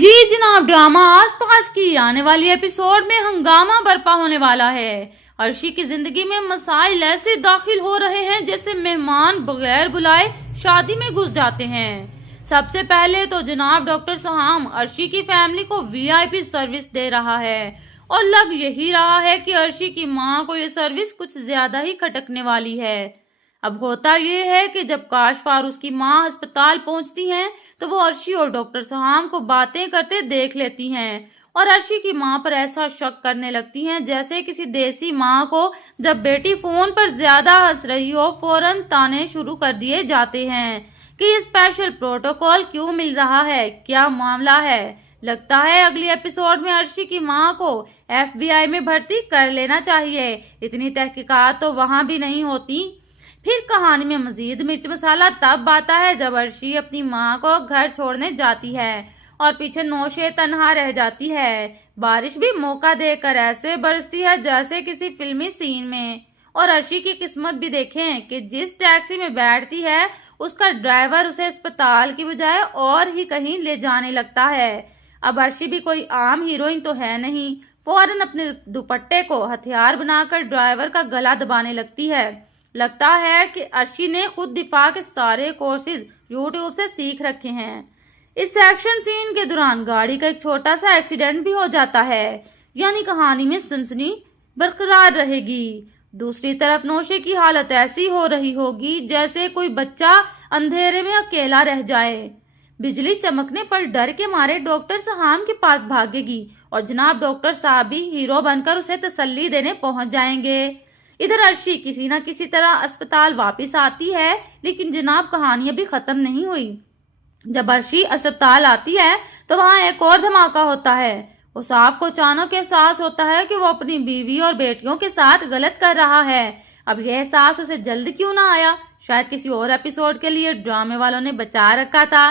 जी जनाब, ड्रामा आसपास की आने वाली एपिसोड में हंगामा बरपा होने वाला है। अर्शी की जिंदगी में मसाइल ऐसे दाखिल हो रहे हैं जैसे मेहमान बगैर बुलाए शादी में घुस जाते हैं। सबसे पहले तो जनाब डॉक्टर सहाम अर्शी की फैमिली को वीआईपी सर्विस दे रहा है और लग यही रहा है कि अर्शी की मां को ये सर्विस कुछ ज्यादा ही खटकने वाली है। अब होता ये है कि जब काशफ और उसकी मां अस्पताल पहुंचती हैं तो वो अर्शी और डॉक्टर सहाम को बातें करते देख लेती हैं और अर्शी की मां पर ऐसा शक करने लगती हैं जैसे किसी देसी मां को जब बेटी फोन पर ज्यादा हंस रही हो फौरन ताने शुरू कर दिए जाते हैं कि ये स्पेशल प्रोटोकॉल क्यों मिल रहा है, क्या मामला है। लगता है अगली एपिसोड में अर्शी की मां को एफबीआई में भर्ती कर लेना चाहिए। इतनी तहकीकात तो वहां भी नहीं होती। फिर कहानी में मजीद मिर्च मसाला तब आता है जब अर्शी अपनी माँ को घर छोड़ने जाती है और पीछे नौशे तन्हा रह जाती है। बारिश भी मौका देकर ऐसे बरसती है जैसे किसी फिल्मी सीन में। और अर्शी की किस्मत भी देखें कि जिस टैक्सी में बैठती है उसका ड्राइवर उसे अस्पताल की बजाय और ही कहीं ले जाने लगता है। अब अर्शी भी कोई आम हीरोइन तो है नहीं, फौरन अपने दुपट्टे को हथियार बनाकर ड्राइवर का गला दबाने लगती है। लगता है कि अर्शी ने खुद दिफा के सारे कोर्सेज यूट्यूब से सीख रखे हैं। इस एक्शन सीन के दौरान गाड़ी का एक छोटा सा एक्सीडेंट भी हो जाता है, यानी कहानी में सनसनी बरकरार रहेगी। दूसरी तरफ नौशे की हालत ऐसी हो रही होगी जैसे कोई बच्चा अंधेरे में अकेला रह जाए। बिजली चमकने पर डर के मारे डॉक्टर सहाम के पास भागेगी और जनाब डॉक्टर साहब भी हीरो बनकर उसे तसल्ली देने पहुंच जाएंगे। इधर अर्शी किसी न किसी तरह अस्पताल वापस आती है, लेकिन जनाब कहानी अभी खत्म नहीं हुई। जब अर्शी अस्पताल आती है तो वहां एक और धमाका होता है। उसाफ को अचानक एहसास होता है कि वो अपनी बीवी और बेटियों के साथ गलत कर रहा है। अब यह एहसास उसे जल्द क्यों ना आया? शायद किसी और एपिसोड के लिए ड्रामे वालों ने बचा रखा था।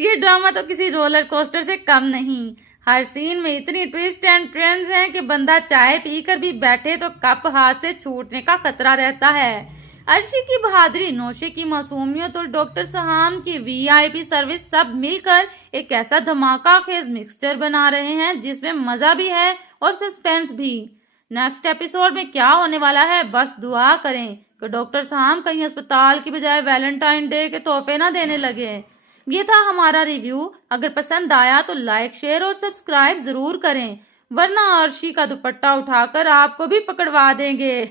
ये ड्रामा तो किसी रोलर कोस्टर से कम नहीं। हर सीन में इतनी ट्विस्ट एंड टर्न्स हैं कि बंदा चाय पीकर भी बैठे तो कप हाथ से छूटने का खतरा रहता है। अर्शी की बहादुरी, नौशे की मासूमियत और डॉक्टर सहाम की वीआईपी सर्विस सब मिलकर एक ऐसा धमाका खेज मिक्सचर बना रहे हैं जिसमें मजा भी है और सस्पेंस भी। नेक्स्ट एपिसोड में क्या होने वाला है, बस दुआ करें कि डॉक्टर सहाम कहीं अस्पताल की बजाय वैलेंटाइन डे के तोहफे ना देने लगे। ये था हमारा रिव्यू। अगर पसंद आया तो लाइक, शेयर और सब्सक्राइब जरूर करें, वरना अर्शी का दुपट्टा उठाकर आपको भी पकड़वा देंगे।